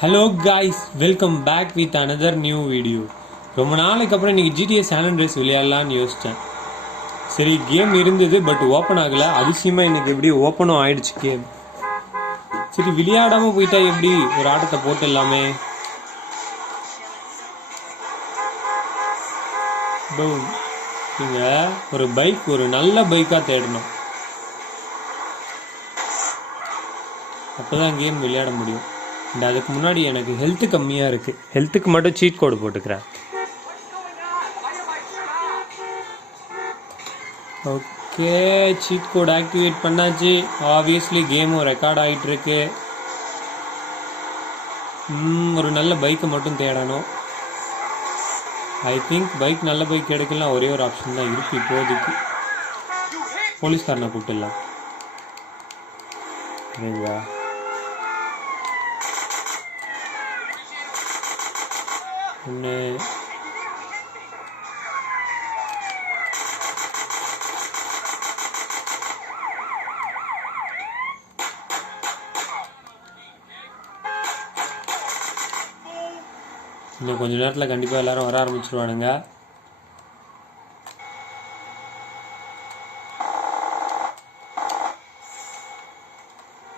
Hello guys, welcome back with another new video. ரொம்ப நாளைக்கு அப்புறம் இன்றைக்கி GTA San Andreas விளையாடலான்னு யோசித்தேன். சரி, கேம் இருந்தது பட் ஓப்பன் ஆகலை. அதிசயமாக இன்றைக்கி எப்படி ஓப்பனும் ஆயிடுச்சு கேம். சரி, விளையாடாமல் போயிட்டா எப்படி, ஒரு ஆட்டத்தை போட்டு எல்லாமே. நீங்கள் ஒரு பைக், ஒரு நல்ல பைக்காக தேடணும். அப்போ தான் கேம் விளையாட முடியும். அண்ட் அதுக்கு முன்னாடி எனக்கு ஹெல்த்து கம்மியாக இருக்குது. ஹெல்த்துக்கு மட்டும் சீட் கோடு போட்டுக்கிறேன். ஓகே, சீட் கோட் ஆக்டிவேட் பண்ணாச்சு. ஆப்வியஸ்லி கேமும் ரெக்கார்ட் ஆகிட்டுருக்கு. ஒரு நல்ல பைக்கை மட்டும் தேடணும். ஐ திங்க் பைக், நல்ல பைக் எடுக்கலாம். ஒரே ஒரு ஆப்ஷன் தான் இருக்குது இப்போதைக்கு. போலீஸ்காரனை கூப்பிட்டுலாம் சரிங்களா? ஒன்று இன்னும் கொஞ்சம் நேரத்தில் கண்டிப்பாக எல்லோரும் வர ஆரம்பிச்சிருவானுங்க.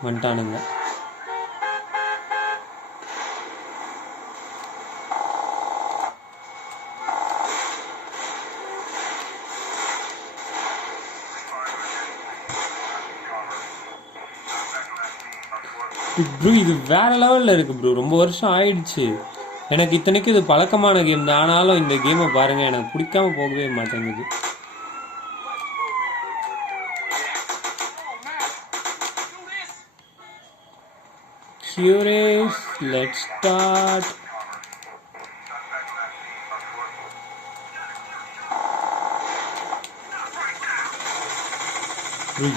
வந்துட்டானுங்க. ப்ரோ, இது வேற லெவலில் இருக்குது ப்ரோ. ரொம்ப வருஷம் ஆயிடுச்சு எனக்கு. இத்தனைக்கும் இது பழக்கமான கேம் தான். ஆனாலும் இந்த கேமை பாருங்கள், எனக்கு பிடிக்காம போகவே மாட்டேங்குது. Curious, let's start.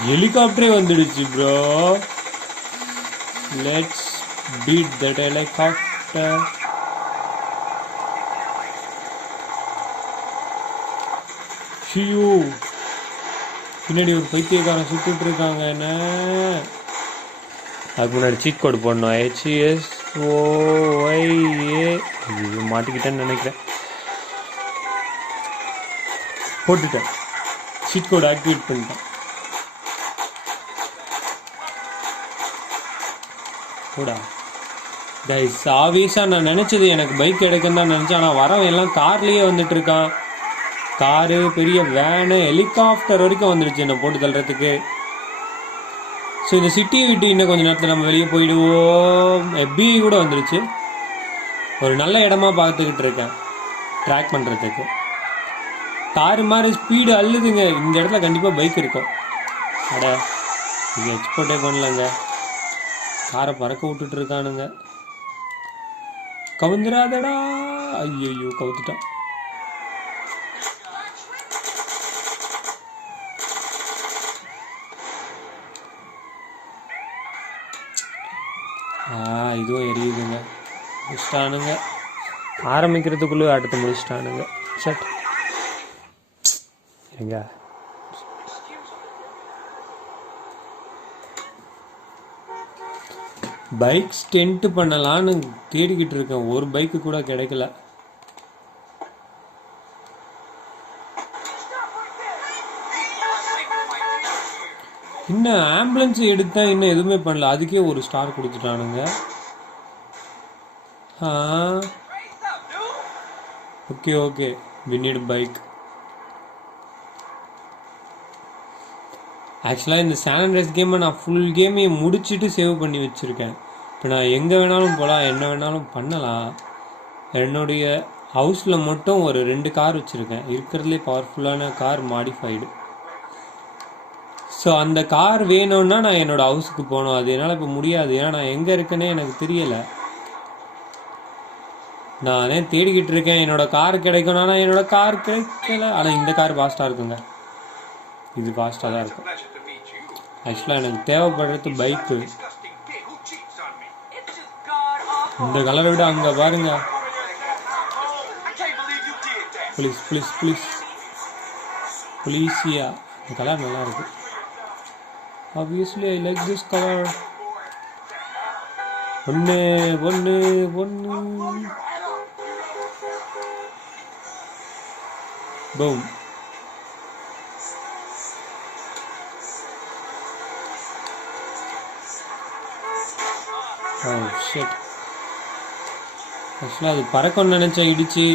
ஹெலிகாப்டரே வந்துடுச்சு bro. Let's beat that helicopter. ஷியூ, பின்னாடி ஒரு பைத்தியக்காரன் சுட்டுட்டு இருக்காங்க. என்ன அதுக்கு முன்னாடி சீட் கோடு போடணும். HSOYA. இது மாட்டிக்கிட்டேன்னு நினைக்கிறேன். போட்டுட்டேன், சீட் கோடு ஆக்டிவேட் பண்ணிட்டேன். கூடா கைஸ், ஆப்வியஸாக நான் நினச்சது எனக்கு பைக் எடுக்குன்னு தான் நினச்சேன். ஆனால் வரவன் எல்லாம் கார்லேயே வந்துட்டு இருக்கான். காரு, பெரிய வேனு, ஹெலிகாப்டர் வரைக்கும் வந்துடுச்சு என்னை போட்டு தள்ளுறதுக்கு. ஸோ இந்த சிட்டியை விட்டு இன்னும் கொஞ்சம் நேரத்தில் நம்ம வெளியே போயிடுவோம். FBI கூட வந்துடுச்சு. ஒரு நல்ல இடமா பார்த்துக்கிட்டு இருக்கேன் ட்ராக் பண்ணுறதுக்கு. காரு மாதிரி ஸ்பீடு அள்ளுதுங்க. இந்த இடத்துல கண்டிப்பாக பைக் இருக்கும். அட, இது எக்ஸ்போர்ட்டே பண்ணலங்க. காரை பறக்க விட்டுட்டு இருக்கானுங்க. கவுந்துராதடா. ஐயோ, கவுத்துட்டான். இதுவும் எரியுதுங்க. முடிச்சிட்டானுங்க. ஆரம்பிக்கிறதுக்குள்ளே ஆட்டத்தை முடிச்சிட்டானுங்க. சட் எங்க பைக் ஸ்டென்ட் பண்ணலான்னு தேடிக்கிட்டு இருக்கேன். ஒரு பைக்கு கூட கிடைக்கல. இன்னும் ஆம்புலன்ஸ் எடுத்தேன், இன்னும் எதுவுமே பண்ணல. அதுக்கே ஒரு ஸ்டார் கொடுத்துட்டானுங்க. Okay okay, we need bike. ஆக்சுவலாக இந்த San Andreas கேமை நான் ஃபுல் கேமையும் முடிச்சுட்டு சேவ் பண்ணி வச்சுருக்கேன். இப்போ நான் எங்கே வேணாலும் போகலாம், என்ன வேணாலும் பண்ணலாம். என்னுடைய ஹவுஸில் மட்டும் ஒரு 2 கார் வச்சுருக்கேன். இருக்கிறதுலே பவர்ஃபுல்லான கார், மாடிஃபைடு. ஸோ அந்த கார் வேணும்னா நான் என்னோடய ஹவுஸுக்கு போகணும். அது என்னால் இப்போ முடியாது. ஏன்னா நான் எங்கே இருக்கேன்னே எனக்கு தெரியலை. நானே தேடிக்கிட்டு இருக்கேன். என்னோடய கார் கிடைக்கணும். ஆனால் என்னோடய கார் கிடைக்கல. ஆனால் இந்த கார் ஃபாஸ்ட்டாக இருக்குங்க. இது ஃபாஸ்ட்டாக தான் இருக்கும். ஆக்சுவலாக எனக்கு தேவைப்படுறது பைக்கு. இந்த கலரை விட அங்கே பாருங்க. ப்ளீஸ் ப்ளீஸ் ப்ளீஸ் ப்ளீஸியா, இந்த கலர் நல்லா இருக்கு. Obviously I like this color. ஒன்று ஒன்று ஒன்று பூம். Oh shit. ஆக்சுவலாக அது பறக்கணும்னு நினச்சா இடிச்சு.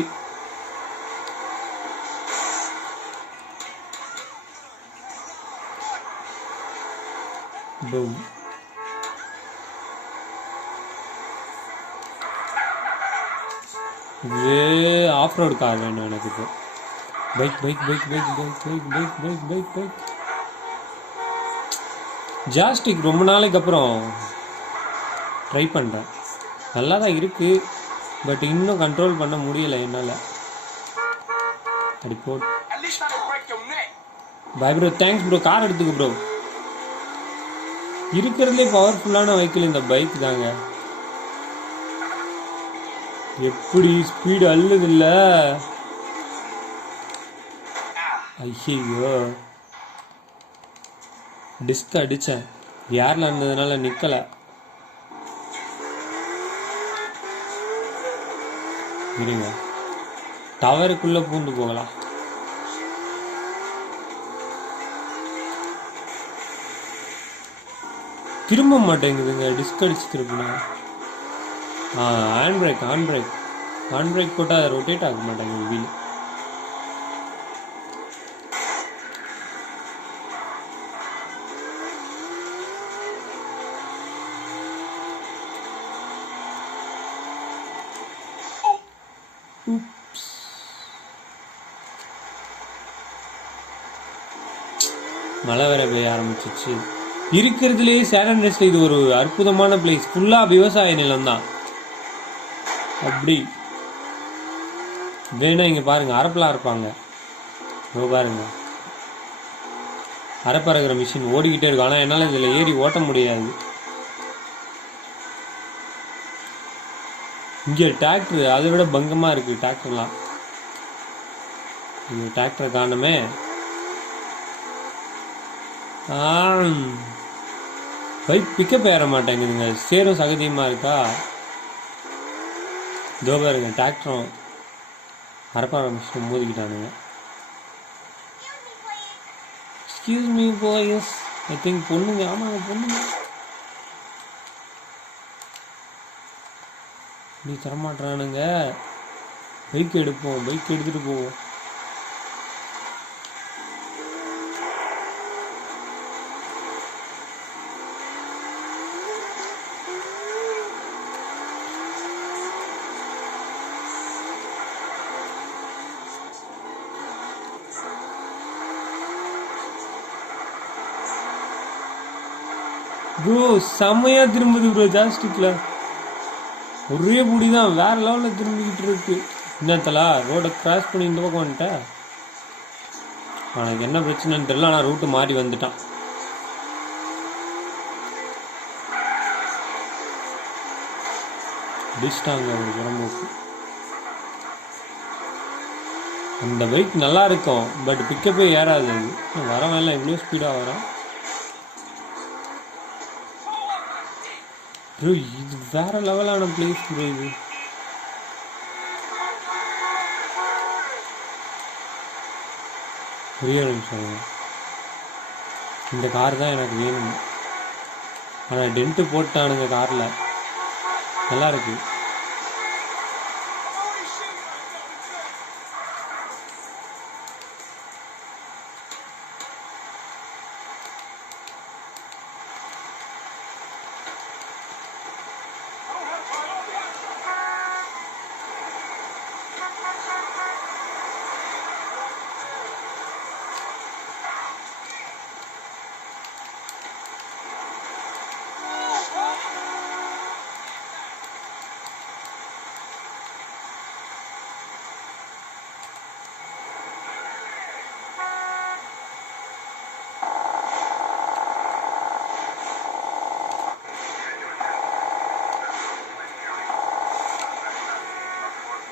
பூம். இது ஆஃப் ரோடு கார் வேணும் எனக்கு இப்போ. Bike bike bike bike bike bike bike bike bike bike joystick ரொம்ப நாளைக்கு அப்புறம் ட்ரை பண்ணுறேன். நல்லா தான் இருக்குது, பட் இன்னும் கண்ட்ரோல் பண்ண முடியலை என்னால். அப்படி போ. Bye bro, thanks bro. Car எடுத்துக்க ப்ரோ. இருக்கிறதுலே பவர்ஃபுல்லான வெஹிக்கிள் இந்த பைக் தாங்க. எப்படி ஸ்பீடு அள்ளுது இல்ல. ஐயோ, டிஸ்க் அடிச்சேன். யாரில் இருந்ததுனால நிக்கல. இருங்க, டவருக்குள்ள பூந்து போகலாம். திரும்ப மாட்டேங்குதுங்க, டிஸ்க் அடிச்சு திருப்பினா. Hand brake hand brake hand brake போட்டால் அதை ரொட்டேட் ஆக மாட்டேங்குது வீல். மழை வேற பெய்ய ஆரம்பிச்சிச்சு. இருக்கிறதுலேயே சேலன் ரெஸ்ட் இது ஒரு அற்புதமான பிளேஸ். ஃபுல்லாக விவசாய நிலம் தான். அப்படி வேணா இங்கே பாருங்க, அரப்பெல்லாம் இருப்பாங்க. பாருங்க, அரப்பறக்கிற மிஷின் ஓடிக்கிட்டே இருக்கும். ஆனால் என்னால் இதில் ஏறி ஓட்ட முடியாது. இங்கே டிராக்டர் அதை விட பங்கமாக இருக்குது டிராக்டர்லாம். இங்கே டிராக்டரை காணுமே. பைக் பிக்கப் ஏற மாட்டேங்குதுங்க, சேரும் சகதியமாக இருக்கா. இதோ பாருங்க, டிராக்டரும் அரப்பார மிஷினும் மோதிக்கிட்டானுங்க. Excuse me boys, I think பொண்ணுங்க. ஆமாங்க, பொண்ணுங்க. நீ தரமாட்டானுங்க. பைக் எடுப்போம், பைக் எடுத்துகிட்டு போவோம். ப்ரோ செம்மையா திரும்புது ப்ரோ. ஜாஸ்டிக்ல ஒரே புடி தான், வேற லெவலில் திரும்பிக்கிட்டு இருக்கு. என்னத்தலா ரோடை கிராஸ் பண்ணி இந்த பக்கம் வந்துட்டேன். அவனுக்கு என்ன பிரச்சனைன்னு தெரியல, ஆனால் ரூட்டு மாறி வந்துட்டான். டிஸ்டாங்க ஒரு புறம்போக்கு. அந்த பைக் நல்லா இருக்கும், பட் பிக்கப்பே ஏறாது. அது வரவன் எல்லாம் எவ்வளோ ஸ்பீடாக வரும் ப்ரோ. இது வேற லெவலான பிளேஸ் ப்ரோ. இது ஒரே நிமிஷம், இந்த கார் தான் எனக்கு வேணும். ஆனால் டென்ட்டு போட்டானுங்க காரில். நல்லா இருக்கு.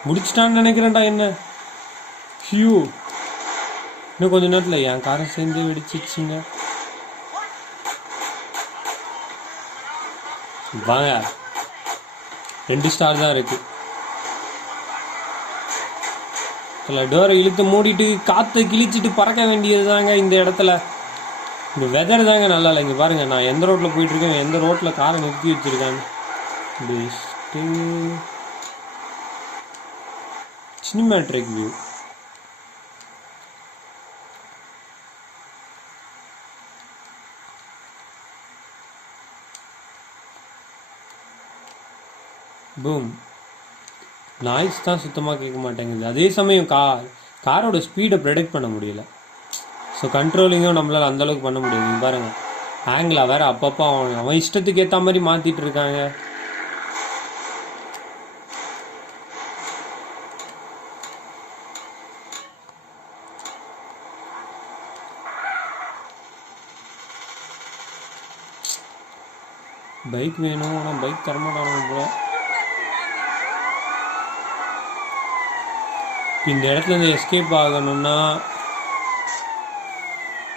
முடிச்சிட்டான்னு நினைக்கிறேன்டா. என்ன ஹியூ, இன்னும் கொஞ்ச நேரத்தில் என் காரை சேர்ந்து வெடிச்சிச்சுங்க. வாங்க 2 ஸ்டார் தான் இருக்கு. டோரை இழுத்து மூடிட்டு காற்றை கிழிச்சிட்டு பறக்க வேண்டியது தாங்க இந்த இடத்துல. இந்த வெதர் தாங்க நல்லா இல்லை. இங்கே பாருங்கள், நான் எந்த ரோட்டில் போயிட்டுருக்கேன், எந்த ரோட்டில் காரை நிறுத்தி வச்சுருக்கேன். Best cinematic view. Boom. Noise தான் சுத்தமாக கேட்க மாட்டேங்குது. அதே சமயம் காரோட ஸ்பீடை ப்ரெடிக்ட் பண்ண முடியல. ஸோ கண்ட்ரோலிங்கும் நம்மளால் அந்தளவுக்கு பண்ண முடியாது. நீங்கள் பாருங்கள், ஆங்கிளாக வேறு அப்பப்போ அவன் இஷ்டத்துக்கு ஏற்ற மாதிரி மாற்றிட்டு இருக்காங்க. பைக் வேணும், ஆனால் பைக் தரமாட்டாங்க போல. இந்த இடத்துலேருந்து எஸ்கேப் ஆகணும்னா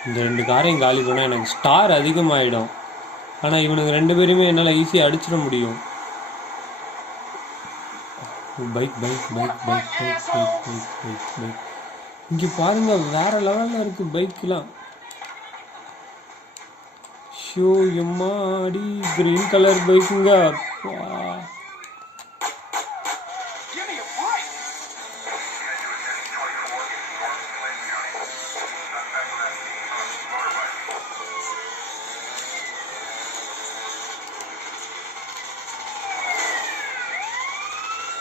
இந்த 2 காரையும் காலி பண்ணால் எனக்கு ஸ்டார் அதிகமாகிடும். ஆனால் இவனுக்கு 2 பேருமே என்னால் ஈஸியாக அடிச்சிட முடியும். Bike bike bike bike bike bike bike bike bike இங்கே பாருங்கள், வேறு லெவலில் இருக்குது பைக்கெலாம். ஷோ எம்மாடி, கிரீன் கலர் பைக்குங்க.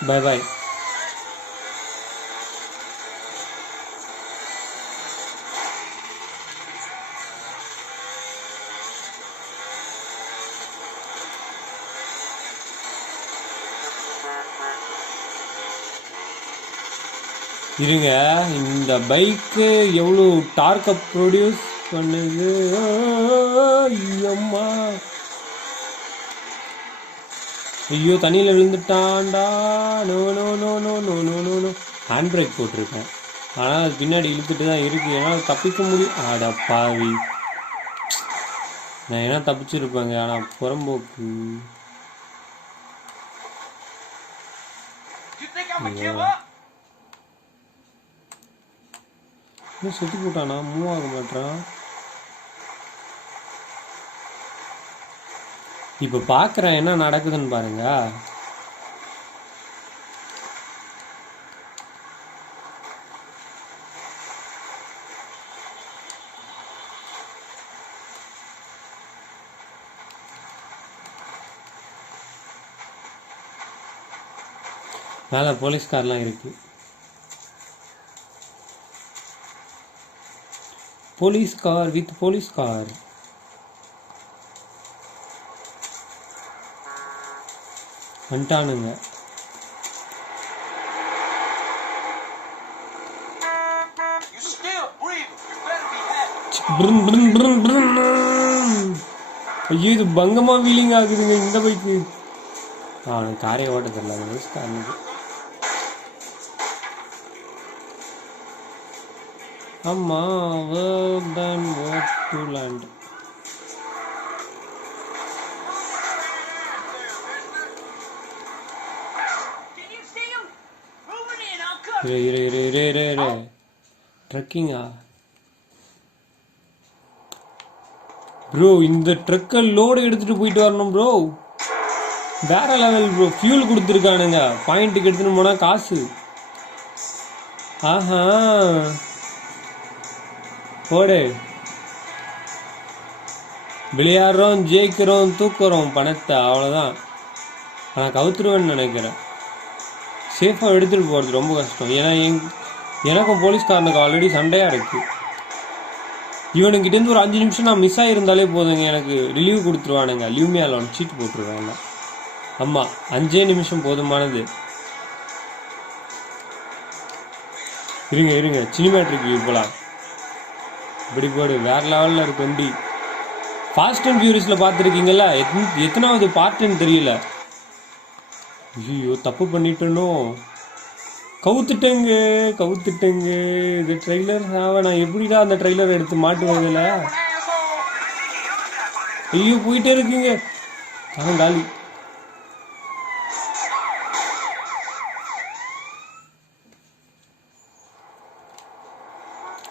பாய் பாய். இருங்க, இந்த பைக்கு எவ்வளோ டார்க்கை ப்ரொடியூஸ் பண்ணுது. ஐயம்மா, ஐயோ தண்ணியில் விழுந்துட்டான்டா. No no no no no no no no. Hand brake போட்டிருக்கேன், ஆனால் அது பின்னாடி இழுத்துட்டு தான் இருக்குது. ஏன்னா தப்பிக்க முடியும். ஆடா பாவி, நான் ஏன்னா தப்பிச்சிருப்பேங்க. ஆனால் புறம்போக்கு இன்னும் செத்து போட்டானா, மூவ் ஆக மாட்டான். இப்போ பார்க்குறேன் என்ன நடக்குதுன்னு பாருங்க. மேலே போலீஸ்கார்லாம் இருக்கு. Police car with police car. வந்துட்டானுங்க. ஐயோ, இது பங்கமா வீலிங் ஆகுதுங்க இந்த பைக்கு. அவனுக்கு காரையை ஓட்ட தெரியல. ஆமா, world and what to land. ட்ரக்கிங்கா ப்ரோ? இந்த ட்ரக்கை லோடு எடுத்துட்டு போயிட்டு வரணும் ப்ரோ. வேற லெவல் ப்ரோ. ஃபியூல் கொடுத்துருக்கானுங்க, பாயிண்ட்டுக்கு எடுத்துட்டு போனா காசு. ஆஹா, போடு. விளையாடுறோம், ஜெயிக்கிறோம், தூக்குறோம் பணத்தை, அவ்வளோதான். ஆனால் கவுத்துருவேன்னு நினைக்கிறேன். சேஃபாக எடுத்துகிட்டு போகிறது ரொம்ப கஷ்டம். ஏன்னா எனக்கும் போலீஸ்காரனுக்கு ஆல்ரெடி சண்டையாக இருக்குது. இவனுக்கிட்டேருந்து ஒரு 5 நிமிஷம் நான் மிஸ் ஆகிருந்தாலே போதுங்க, எனக்கு ரிலீவ் கொடுத்துருவானுங்க. லிவ்மி அலோன் சீட் போட்டுருவாங்க. ஆமாம், 5 நிமிஷம் போதுமானது. இருங்க சினிமேட்ரிக் வியூ போகலாம். இப்படி போடு, வேறு லெவலில் இருக்கு வண்டி. ஃபாஸ்ட் அண்ட் ஃபியூரியஸில் பார்த்துருக்கீங்களா? எத்தனாவது பார்ட்டுன்னு தெரியல. ஐயோ, தப்பு பண்ணிட்டேனோ. கவுத்துட்டேங்க. இது ட்ரெய்லர் நான் எப்படிடா அந்த ட்ரெய்லர் எடுத்து மாட்டுவதில்ல. ஐயோ, போயிட்டே இருக்குங்க. காலி.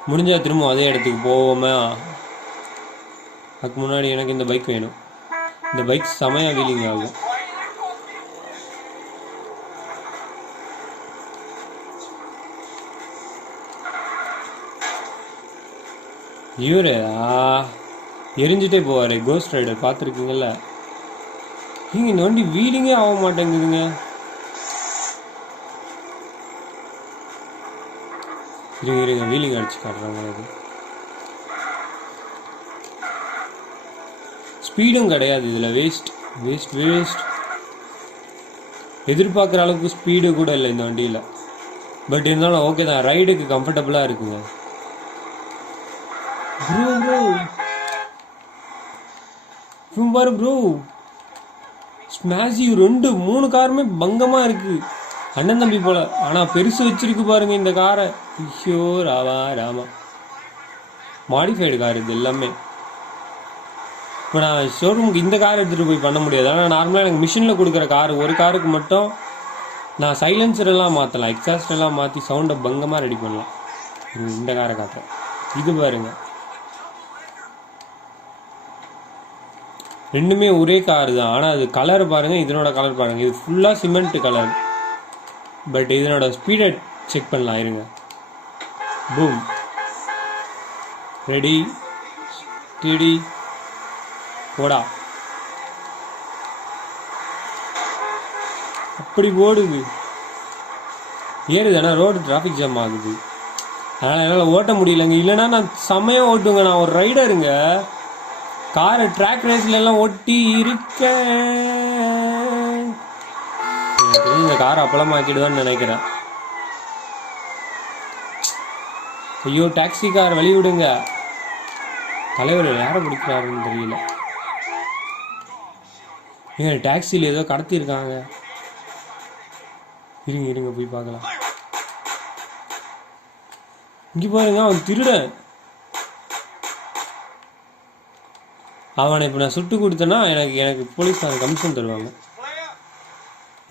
முடிஞ்சால் திரும்ப அதே இடத்துக்கு போவோமே. அதுக்கு முன்னாடி எனக்கு இந்த பைக் வேணும். இந்த பைக் செமையாக வீலிங் ஆகும். இவரு எரிஞ்சிட்டே போவார், கோஸ்ட் ரைடர் பார்த்துருக்கீங்கல்ல. நீங்கள் இந்த வண்டி வீலிங்கே ஆக மாட்டேங்குதுங்க. இருங்க வீலிங் அடிச்சு காட்டுறாங்க. அது ஸ்பீடும் கிடையாது இதில். வேஸ்ட். எதிர்பார்க்குற அளவுக்கு ஸ்பீடு கூட இல்லை இந்த வண்டியில். பட் இருந்தாலும் ஓகே தான், ரைடுக்கு கம்ஃபர்டபுளாக இருக்குங்க. ப்ரோ ஸ்மாஷி 2-3 காருமே பங்கமாக இருக்குது. அண்ணன் தம்பி போல. ஆனால் பெருசு வச்சிருக்கு பாருங்க இந்த காரை. ஐயோ ராமா. மாடிஃபைடு கார் இது எல்லாமே. இப்போ நான் ஷோரூமுக்கு இந்த கார் எடுத்துகிட்டு போய் பண்ண முடியாது. ஆனால் நார்மலாக எனக்கு மிஷினில் கொடுக்குற கார், ஒரு காருக்கு மட்டும் நான் சைலன்சர் எல்லாம் மாற்றலாம், எக்ஸாஸ்ட் எல்லாம் மாற்றி சவுண்டை பங்கமாக ரெடி பண்ணலாம். இந்த காரை காட்டுறேன். இது பாருங்க, ரெண்டுமே ஒரே கார் தான். ஆனால் அது கலர் பாருங்கள், இதனோட கலர் பாருங்கள். இது ஃபுல்லாக சிமெண்ட் கலர். பட் இதனோட ஸ்பீடை செக் பண்ணலாம். இருங்க. பூம், ரெடி, ஸ்டெடி, போடா. அப்படி ஓடுது, ஏறுது. ஆனால் ரோடு டிராஃபிக் ஜாம் ஆகுது. அதனால் என்னால் ஓட்ட முடியலங்க. இல்லைன்னா நான் செம்மையாக ஓட்டுங்க. நான் ஒரு ரைடருங்க. காரை ட்ராக் ரேஸ்ல எல்லாம் ஓட்டி இருக்கேன். இந்த காரை அப்பளமாக்கிடுவான்னு நினைக்கிறேன். ஐயோ டாக்ஸி கார் வழி விடுங்க. தலைவர் யாரை பிடிக்கிறாருன்னு தெரியல. ஏங்க டாக்ஸியில் ஏதோ கடத்திருக்காங்க. இருங்க போய் பார்க்கலாம். இங்கே பாருங்க, அவன் திருடன். அவனை இப்போ நான் சுட்டு கொடுத்தேன்னா எனக்கு போலீஸ்காரன் கமிஷன் தருவாங்க.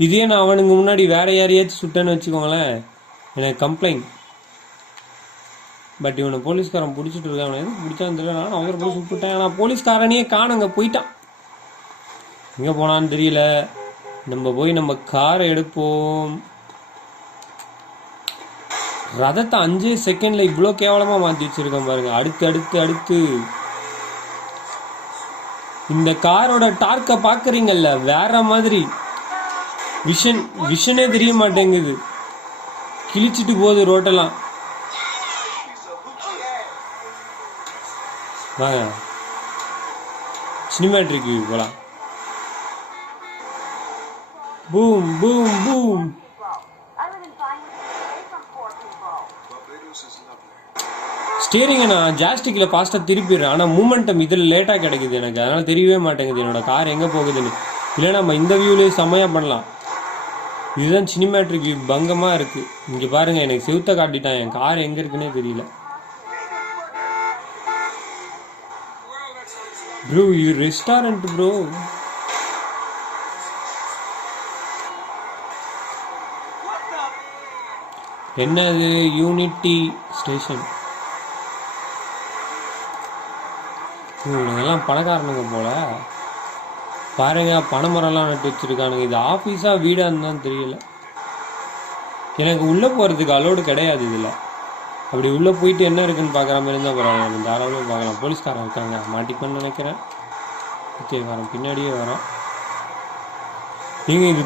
இதே நான் அவனுக்கு முன்னாடி வேற யாரையாச்சும் சுட்டேன்னு வச்சுக்கோங்களேன், எனக்கு கம்ப்ளைண்ட். பட் இவனை போலீஸ்காரன் பிடிச்சிட்டு இருக்கான். அவனை எதுக்கு பிடிச்சான்னு தெரியல. நான் அவரை போய் சுட்டுட்டேன். ஆனால் போலீஸ்காரனையே காணுங்க, போயிட்டான். எங்கே போனான்னு தெரியல. நம்ம போய் நம்ம காரை எடுப்போம். ரதத்தை 5 செகண்ட்ல இவ்வளோ கேவலமாக மாற்றி வச்சிருக்கேன் பாருங்க. அடுத்து இந்த காரோட டார்க்கை பார்க்குறீங்கல்ல, வேற மாதிரி. விஷனே தெரிய மாட்டேங்குது. கிழிச்சிட்டு போகுது ரோட்டெல்லாம். வாங்க சினிமேட்ரிக் வியூ போலாம். Boom boom boom. ஸ்டீரிங்கை நான் ஜாஸ்டிக்கில் ஃபாஸ்ட்டாக திருப்பிடுறேன். ஆனால் மூமெண்டம் இதில் லேட்டாக கிடைக்குது எனக்கு. அதனால் தெரியவே மாட்டேங்குது என்னோட கார் எங்கே போகுதுன்னு. இல்லை நம்ம இந்த வியூலேயே செம்மையாக பண்ணலாம். இதுதான் சினிமேட்ரிக் வியூ, பங்கமாக இருக்குது. இங்கே பாருங்கள், எனக்கு செவுத்த காட்டிட்டான். என் கார் எங்கே இருக்குன்னே தெரியல. ப்ரோ இது ரெஸ்டாரண்ட் ப்ரோ. என்னது? Unity station. இவங்கெல்லாம் பணக்காரனுங்க போல பாருங்க. பனைமரம்லாம் நட்டு வச்சிருக்கானுங்க. இது ஆஃபீஸா வீடாக இருந்தான்னு தெரியல. எனக்கு உள்ளே போகிறதுக்கு அலோடு கிடையாது இதில். அப்படி உள்ளே போயிட்டு என்ன இருக்குன்னு பார்க்குற மாதிரி இருந்தால் பரவாயில்ல, தாராளமாக பார்க்கலாம். போலீஸ்காரன் இருக்காங்க, மாட்டிப்பேன்னு நினைக்கிறேன். ஓகே வரோம், பின்னாடியே வரோம். நீங்கள் இது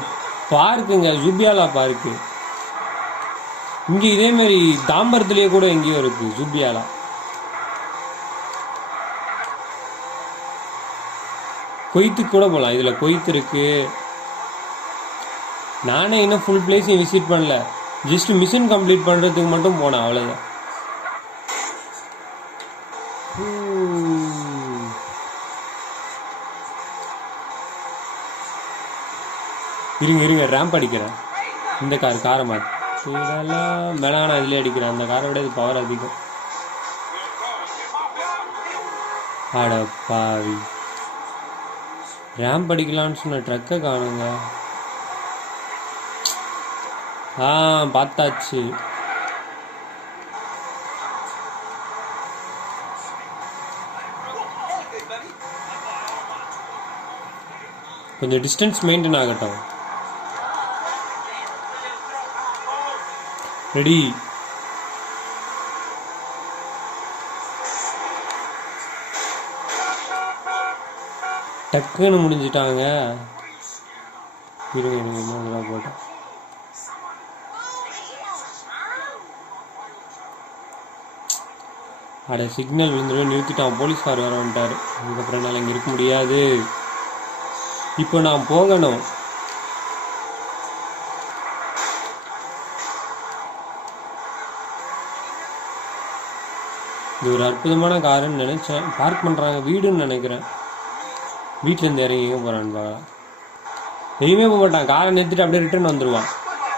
பார்க்குங்க, ஜூபியாலா பார்க்கு. இங்கே இதேமாரி தாம்பரத்துலேயே கூட எங்கேயோ இருக்குது ஜூபியாலா. கொய்த்துக்கு கூட போகலாம். இதில் கொய்த்து இருக்குது. நானே இன்னும் ஃபுல் பிளேஸையும் விசிட் பண்ணல. ஜஸ்ட் மிஷன் கம்ப்ளீட் பண்ணுறதுக்கு மட்டும் போனேன், அவ்வளோதான். இருங்க ரேம்ப் அடிக்கிறேன். இந்த காரை மாற்றிடலாம். மேலான இதிலே அடிக்கிறேன். அந்த காரை விட இது பவர் அதிகம். அடப்பாவி, ரேம்ப் அடிக்கலான்னு சொன்ன ட்ரக்கை காணுங்க. பார்த்தாச்சு. கொஞ்சம் டிஸ்டன்ஸ் மெயின்டைன் ஆகட்டும். ரெடி. டக்குன்னு முடிஞ்சிட்டாங்க. இருங்க இன்னும் போட்டேன். அட சிக்னல் விழுந்துடும், நிறுத்திட்டான். போலீஸ்கார் வேற வந்துட்டார். அதுக்கப்புறம் என்னால் இங்கே இருக்க முடியாது. இப்போ நான் போகணும். இது ஒரு அற்புதமான காருன்னு நினச்சேன். பார்க் பண்ணுறாங்க வீடுன்னு நினைக்கிறேன். வீட்டிலேருந்து இறங்கி எங்கே போகிறான்னு பார்க்கலாம். எதுவுமே போக மாட்டான். காரை நிறுத்திட்டு அப்படியே ரிட்டர்ன் வந்துடுவான்.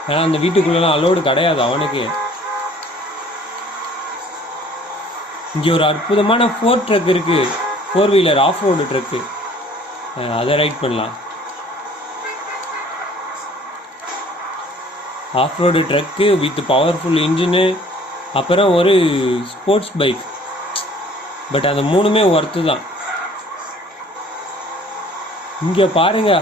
ஏன்னா அந்த வீட்டுக்குள்ளெல்லாம் அலோடு கிடையாது அவனுக்கு. இங்கே ஒரு அற்புதமான 4 ட்ரக் இருக்குது. 4 வீலர் ஆஃப் ரோடு ட்ரக்கு. அதை ரைட் பண்ணலாம். Off road truck with powerful engine, அப்புறம் ஒரு ஸ்போர்ட்ஸ் பைக். பட் அந்த 3மே ஒர்த்து தான். இங்கே பாருங்க,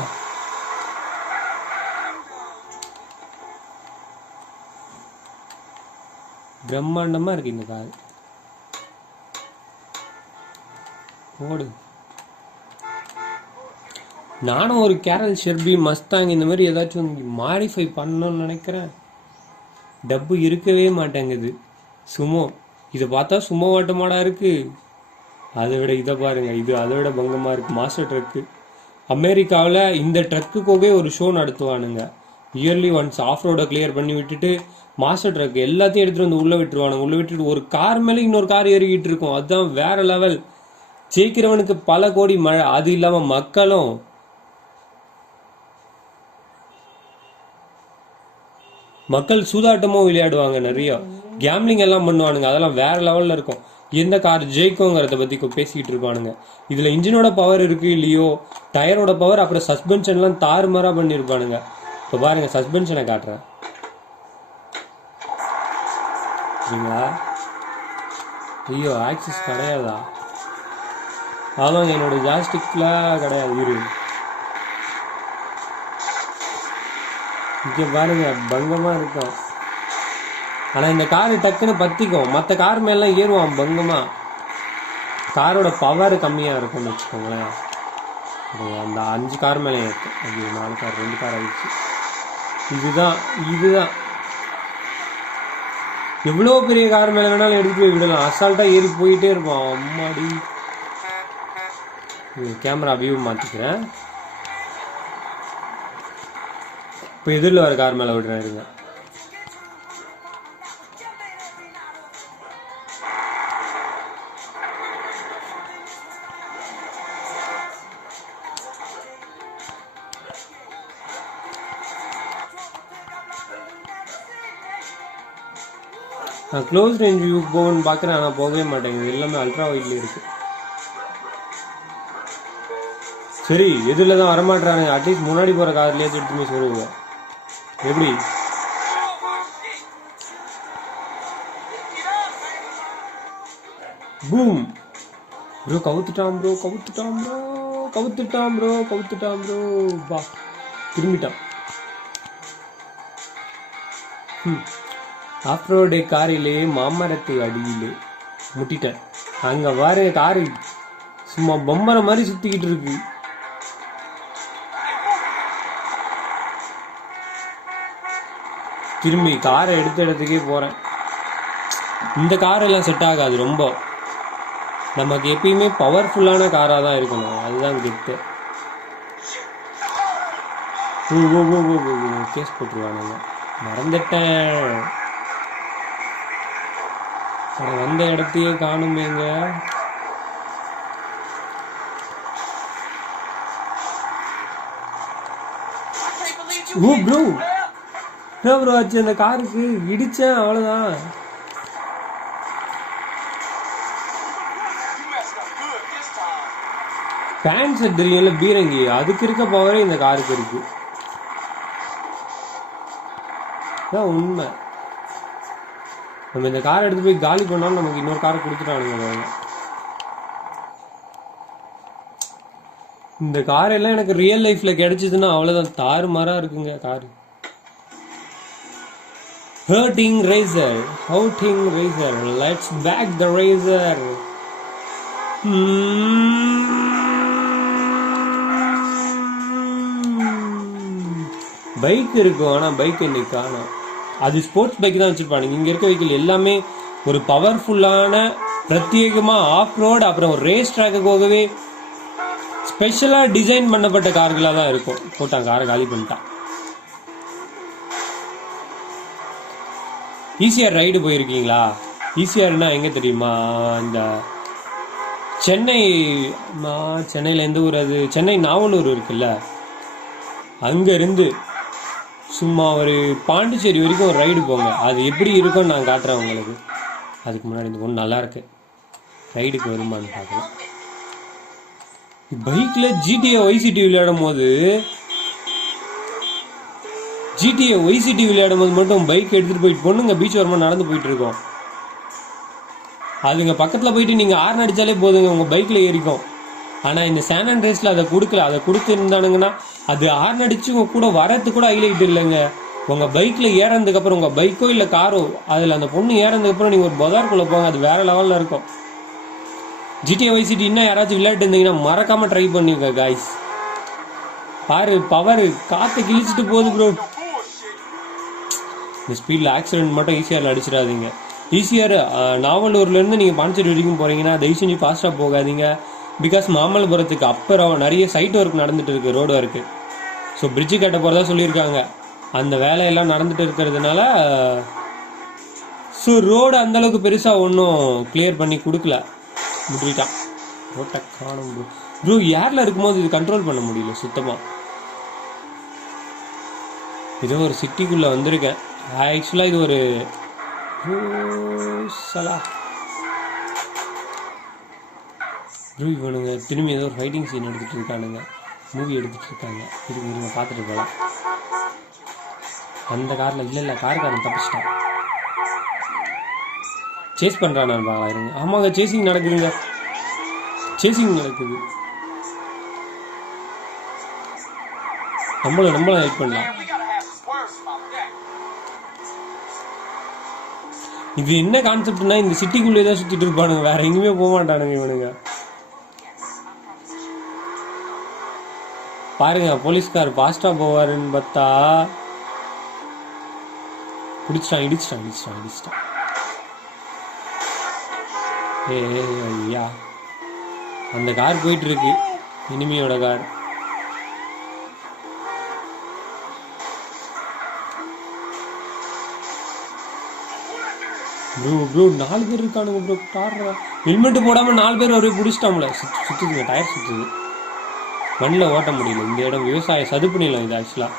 பிரம்மாண்டமாக இருக்கு இந்த கார். ஓடு. நானும் ஒரு கேரல் ஷெர்பி மஸ்தாங் இந்த மாதிரி ஏதாச்சும் மாடிஃபை பண்ணணும்னு நினைக்கிறேன். டப்பு இருக்கவே மாட்டேங்குது. சுமோ, இதை பார்த்தா சுமோ வாட்டமாடா இருக்கு. அதை விட இதை பாருங்க, இது அதை விட பங்கமாக இருக்கு. Master truck. அமெரிக்காவில் இந்த ட்ரக்குக்கோவே ஒரு ஷோ நடத்துவானுங்க. இயர்லி ஒன்ஸ் ஆஃப் ரோடை கிளியர் பண்ணி விட்டுட்டு மாஸ்டர் ட்ரக் எல்லாத்தையும் எடுத்துகிட்டு வந்து உள்ளே விட்டுருவானுங்க. உள்ளே விட்டுட்டு ஒரு கார் மேலே இன்னொரு கார் ஏறிக்கிட்டு இருக்கும். அதுதான் வேற லெவல். ஜெயிக்கிறவனுக்கு பல கோடி மழை. அது இல்லாமல் மக்கள் சூதாட்டமும் விளையாடுவாங்க. நிறைய கேம்லிங் எல்லாம் பண்ணுவானுங்க. அதெல்லாம் வேற லெவலில் இருக்கும். எந்த கார் ஜெயிக்குங்கிறத பற்றி பேசிக்கிட்டு இருப்பானுங்க. இதில் இன்ஜினோட பவர் இருக்கு இல்லையோ, டயரோட பவர், அப்புறம் சஸ்பென்ஷன்லாம் தாறுமாறாக பண்ணியிருப்பானுங்க. இப்போ பாருங்க, சஸ்பென்ஷனை காட்டுறேன். சரிங்களா? ஐயோ, ஆக்சிஸ் கிடையாதா? ஆமாங்க, என்னோட ஜாஸ்டிக்ல கிடையாது. இரு, இங்கே பாருங்க, பங்கமாக இருக்கும். ஆனால் இந்த காரு டக்குன்னு பற்றிக்கும். மற்ற கார் மேலாம் ஏறுவான் பங்கமாக. காரோட பவர் கம்மியாக இருக்கும்னு வச்சுக்கோங்களேன். அந்த 5 கார் மேலே இருக்கும். அது 4 கார், 2 கார் ஆயிடுச்சு. இதுதான் எவ்வளோ பெரிய கார் மேலே வேணாலும் எடுத்துகிட்டு போய் விடலாம். அசால்ட்டாக ஏறி போயிட்டே இருப்பான். அம்மாடி. கேமரா வியூ மாற்றிக்கிறேன். இப்போ எதிரில் வர கார் மேலே விடுறேன். இருங்க. நான் க்ளோஸ் ரேஞ்ச் வியூ போகணும்னு பார்க்குறேன், ஆனால் போகவே மாட்டேங்குது. எல்லாமே அல்ட்ரா வைட்ல இருக்கு. சரி, எதிரில் தான் வரமாட்டானுங்க. அட்லீஸ்ட் முன்னாடி போகிற கார்லேயே எடுத்துமே சொல்லுங்க. எப்படி? பூம் ப்ரோ, கவுத்துட்டான் ப்ரோ. வா, திரும்பிட்டான். ஆஃப்ரோடு காரிலே மாமரத்து அடியிலே முட்டிட்டேன். அங்கே பாரு, காரு சும்மா பொம்மரை மாதிரி சுற்றிக்கிட்டு இருக்கு. திரும்பி காரை எடுத்த இடத்துக்கே போகிறேன். இந்த காரெல்லாம் செட் ஆகாது. ரொம்ப நமக்கு எப்பயுமே பவர்ஃபுல்லான காராக தான் இருக்கணும். அதுதான் கெத்து. கேஸ் போட்டுருவானுங்க. மறந்துட்டேன். வந்த இடத்தையே காணுமேங்க. ஓ ப்ரோ, என்ன ப்ரோ ஆச்சு அந்த காருக்கு? இடிச்சேன், அவ்வளோதான். பேண்ட் செட் தெரியும்ல, பீரங்கி, அதுக்கு இருக்க பவரே இந்த காருக்கு இருக்கு. உண்மை. நம்ம இந்த காரை எடுத்து போய் காலி பண்ணாலும் நமக்கு இன்னொரு காரை கொடுத்துட்டானுங்க. இந்த கார் எல்லாம் எனக்கு ரியல் லைஃப்ல கிடைச்சதுன்னா அவ்வளவுதான், தாறுமாறா இருக்குங்க car. Hurting racer, hunting racer, let's back the racer. Bike இருக்கும், ஆனா பைக் இன்னைக்கு காணோம். அது ஸ்போர்ட்ஸ் பைக் தான் வச்சிருப்பானுங்க. இங்க இருக்க வெஹிக்கிள் எல்லாமே ஒரு பவர்ஃபுல்லான, பிரத்யேகமா ஆஃப் ரோடு அப்புறம் ஒரு ரேஸ் ட்ராக்குக்காகவே ஸ்பெஷலா டிசைன் பண்ணப்பட்ட கார்களா தான் இருக்கும். போட்டான், காரை காலி பண்ணிட்டான். ஈசிஆர் ரைடு போயிருக்கீங்களா? ஈசிஆர்னா எங்க தெரியுமா? இந்த சென்னையில எந்த ஊர் அது? சென்னை நாவலூர் இருக்குல்ல, அங்க இருந்து சும்மா ஒரு பாண்டிச்சேரி வரைக்கும் ஒரு ரைடு போங்க. அது எப்படி இருக்கும்னு நான் காட்டுறேன் உங்களுக்கு. அதுக்கு முன்னாடி இந்த ஒன்று நல்லா இருக்கு, ரைடுக்கு வருமானு பார்க்கலாம். பைக்ல ஜிடிஏ ஒய்சிடி விளையாடும் போது மட்டும் பைக் எடுத்துட்டு போயிட்டு பொண்ணுங்க பீச் வரமா நடந்து போயிட்டு இருக்கோம். அதுங்க பக்கத்துல போயிட்டு நீங்க ஹார்ன் அடிச்சாலே போதுங்க, உங்க பைக்ல ஏறிக்கும். ஆனா இந்த சான் அண்ட்ரேஸ்ல அதை கொடுக்கல. அதை கொடுத்துருந்தானுங்கன்னா அது ஹார்ன் அடிச்சு உங்க கூட வரது கூட ஹைலைட் இல்லைங்க. உங்க பைக்ல ஏறதுக்கு அப்புறம், உங்க பைக்கோ இல்ல காரோ, அதுல அந்த பொண்ணு ஏறதுக்கு அப்புறம் நீங்க ஒரு பஜார்க்குள்ள போங்க, அது வேற லெவல்ல இருக்கும். ஜிடிஏ வைசிட்டி இன்னும் யாராச்சும் விளையாட்டு இருந்தீங்கன்னா மறக்காம ட்ரை பண்ணிங்க காய்ஸ். பாரு பவர், காத்து கிழிச்சிட்டு போகுது ப்ரோ. இந்த ஸ்பீட்ல ஆக்சிடென்ட் மட்டும் ஈஸியாக அடிச்சிடாதீங்க. ஈஸியாக நாவலூர்லேருந்து நீங்கள் பாண்டிச்சேரி வரைக்கும் போகிறீங்கன்னா தயவு செஞ்சு ஃபாஸ்ட்டாக போகாதீங்க. பிகாஸ் மாமல்லபுரத்துக்கு அப்புறம் நிறைய சைட் ஒர்க் நடந்துட்டு இருக்கு, ரோடு ஒர்க்கு. ஸோ பிரிட்ஜு கட்ட போகிறதா சொல்லியிருக்காங்க. அந்த வேலையெல்லாம் நடந்துட்டு இருக்கிறதுனால ஸோ ரோடு அந்தளவுக்கு பெருசாக ஒன்றும் கிளியர் பண்ணி கொடுக்கல, விட்டுட்டான். ரோட்டை காணும் ப்ரோ. ஏரில் இருக்கும்போது இது கண்ட்ரோல் பண்ண முடியல சுத்தமாக. ஏதோ ஒரு சிட்டிக்குள்ளே வந்திருக்கேன். ஆக்சுவலாக இது ஒரு இவனுங்க திரும்பி ஏதோ ஒரு ஃபைட்டிங் சீன் எடுத்துகிட்டு இருக்கானுங்க, மூவி எடுத்துகிட்டு இருக்காங்க. இதுக்கு பார்த்துட்டு போகலாம். அந்த காரில் இல்லை காருக்காரன் தப்பிச்சிட்டான். சேஸ் பண்ணுறான் நான் பார்க்கலாம் இருங்க. ஆமாங்க, சேசிங் நடக்குதுங்க, சேசிங் நடக்குது. நம்மளும் ஹெல்ப் பண்ணலாம். இது என்ன கான்செப்ட்னா, இந்த சிட்டிக்குள்ளே தான் சுற்றிட்டு இருப்பானுங்க, வேற எங்கேயுமே போக மாட்டானுங்க இவனுங்க. பாருங்க, போலீஸ்கார் ஃபாஸ்டா போவாருன்னு பார்த்தா இடிச்சிட்டான். ஐயா, அந்த கார் போயிட்டு இருக்கு, இனிமையோட கார். ப்ரோ 4 பேர் இருக்கானுங்க ப்ரோ. கார்ல ஹெல்மெட் போடாம 4 பேர் ஒரே பிடிச்சிட்டாமல. சுத்துதுங்க, டயர் சுத்துது, மண்ணில் ஓட்ட முடியல. இந்த இடம் விவசாய சதுப்பு நிலம். இது ஆக்சுவலா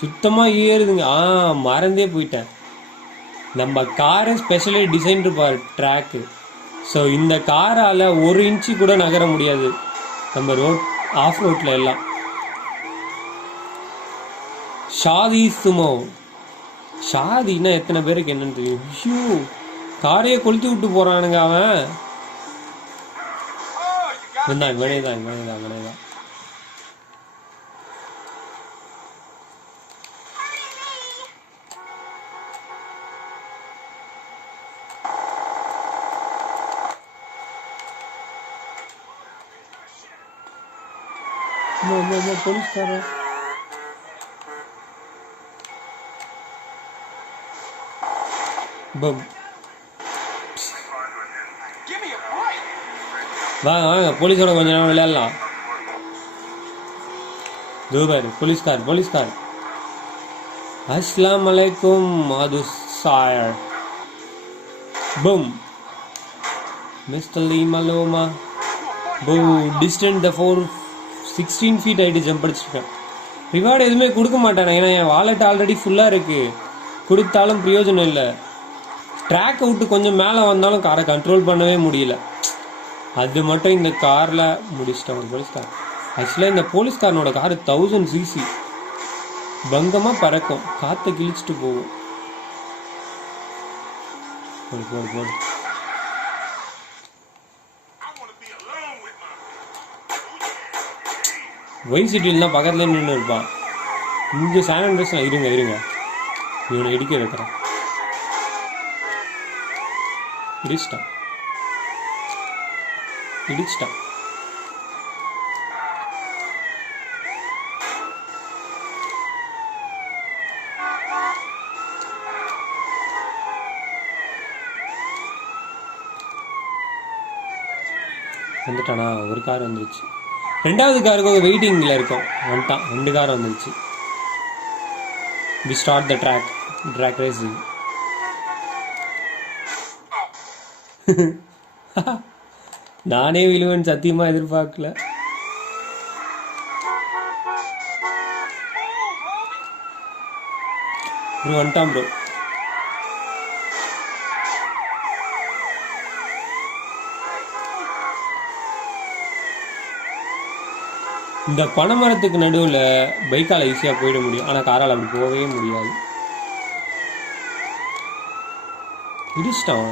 சுத்தமா ஏறுதுங்க. மறந்தே போயிட்டேன். நம்ம காரை ஸ்பெஷலி டிசைன் இருப்பார் ட்ராக்கு. ஸோ இந்த காரால் 1 இன்ச்சு கூட நகர முடியாது நம்ம ஆஃப் ரோட்ல எல்லாம். ஷாதி சுமோ, ஷாதின்னா எத்தனை பேருக்கு என்னன்னு தெரியும்? ஐயோ, காரையே கொளுத்தி விட்டு போறானுங்க அவன். இவனேதான். போலீஸ்காரன் வாங்க போலீஸோட கொஞ்ச நேரம் விளையாடலாம். துபாய் போலீஸ்கார். அஸ்ஸலாமு அலைக்கும் மாது சாயர். பூம் மிஸ்டர் லீ மலோமா. டிஸ்டன்ட் த 16 feet ஆகிட்டு ஜம்ப் அடிச்சிருக்கேன். ரிவார்டு எதுவுமே கொடுக்க மாட்டானே, ஏன்னா என் வாலெட் ஆல்ரெடி ஃபுல்லாக இருக்குது. கொடுத்தாலும் பிரயோஜனம் இல்லை. ட்ராக்கை விட்டு கொஞ்சம் மேலே வந்தாலும் காரை கண்ட்ரோல் பண்ணவே முடியல. அது மட்டும் இந்த காரில் முடிச்சிட்டேன். ஒரு போலீஸ்கார். ஆக்சுவலாக இந்த போலீஸ்காரனோட காரு 1000 cc, பங்கமாக பறக்கும், காற்றை கிழிச்சிட்டு போகும். போடு வைஸ் சிட்டியில் தான் பக்கத்துலேயே நின்று இருப்பான். இங்கே சான் ஆண்ட்ரியாஸ் இருங்க இவனை இடிக்க வைக்கிறேன். இடிச்சிட்டான். வந்துட்டானா? ஒரு கார் வந்துருச்சு. 2வது காருக்கு வெயிட்டிங்கில் இருக்கும். வந்துட்டான். 2 கார் வந்துருச்சு. We start the track racing. நானே விழுவன் சத்தியமாக எதிர்பார்க்கல. ப்ரோ வந்துட்டான் ப்ரோ. இந்த பனைமரத்துக்கு நடுவில் பைக்கால் ஈஸியாக போயிட முடியும். ஆனால் காரால் அப்படி போகவே முடியாது. இடிச்சிட்டான்.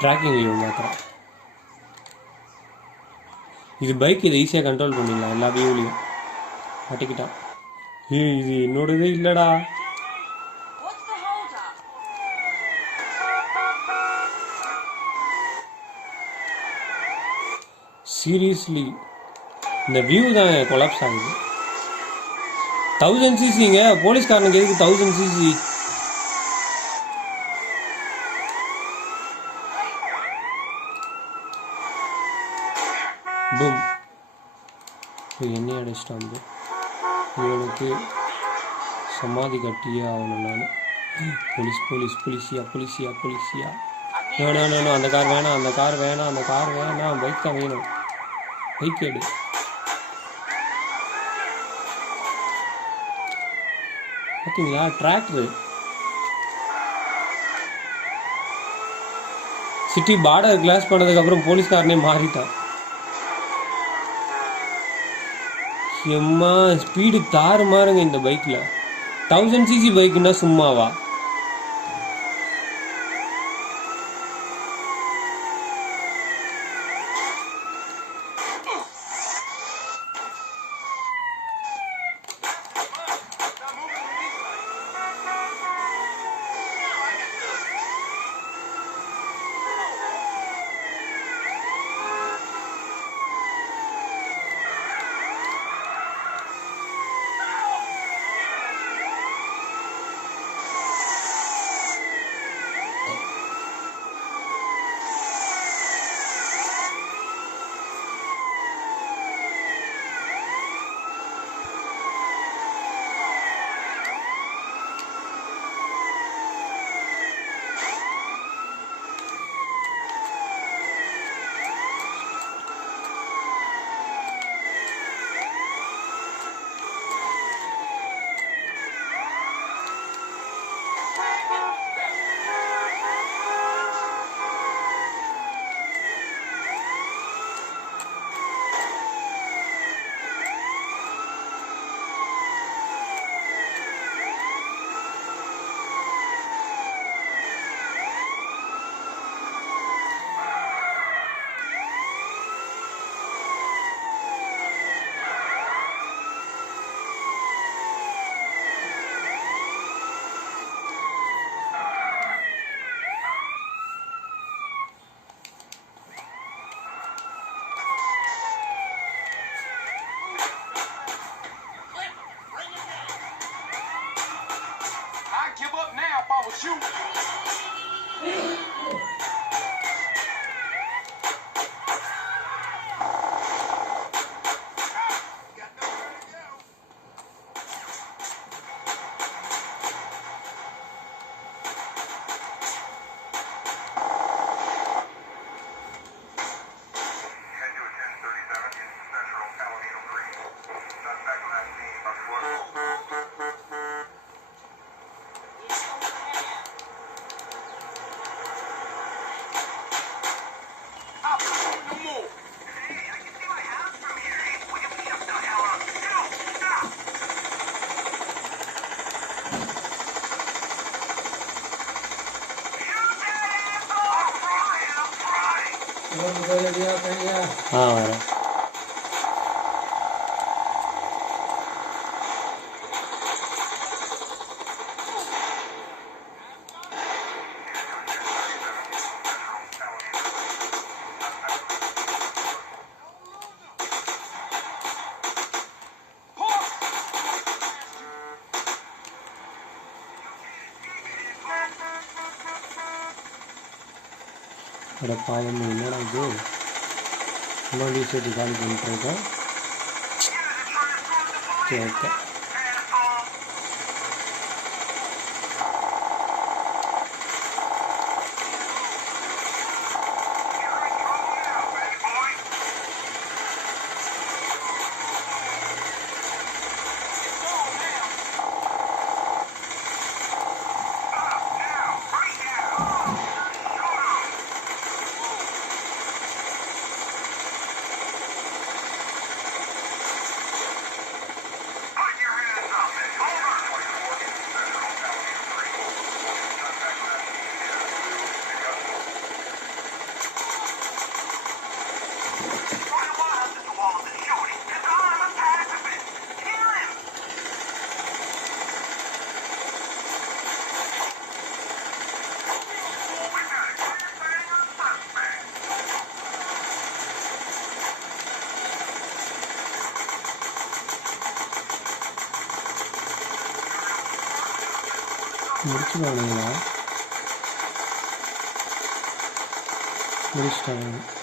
ட்ராக்கிங் வியூ மாத்திரம். இது பைக் இதை ஈஸியாக கண்ட்ரோல் பண்ணிடலாம் எல்லா வியூலையும். மாட்டிக்கிட்டான். இது என்னோடதே இல்லைடா. சீரியஸ்லி இந்த வியூ தான் கொலாப்ஸ் ஆகுது. 1000 cc போலீஸ்காரனுக்கு எதுக்கு 1000 cc? பூம். என்ன அடிச்சிட்டான். இவனுக்கு சமாதி கட்டியே ஆகணும் நான். போலீஸியா. நோ அந்த கார் வேணாம். பைக் தான் வேணும். பைக் எடு. பார்த்தீங்களா டிராக்டரு. சிட்டி பார்டர் கிளாஸ் பண்ணதுக்கப்புறம் போலீஸ்காரனே மாறிட்டான். எம்மா ஸ்பீடு தாறு மாறுங்க இந்த பைக்கில். 1000 cc பைக்குன்னா சும்மாவா? வரேன். அட பாவம், என்னடா இது இன்னும் டிஷர்ட்டு காலி பண்ணிட்டுருக்கேன். சரி, ஓகே. முடிச்சுட்டாங்க.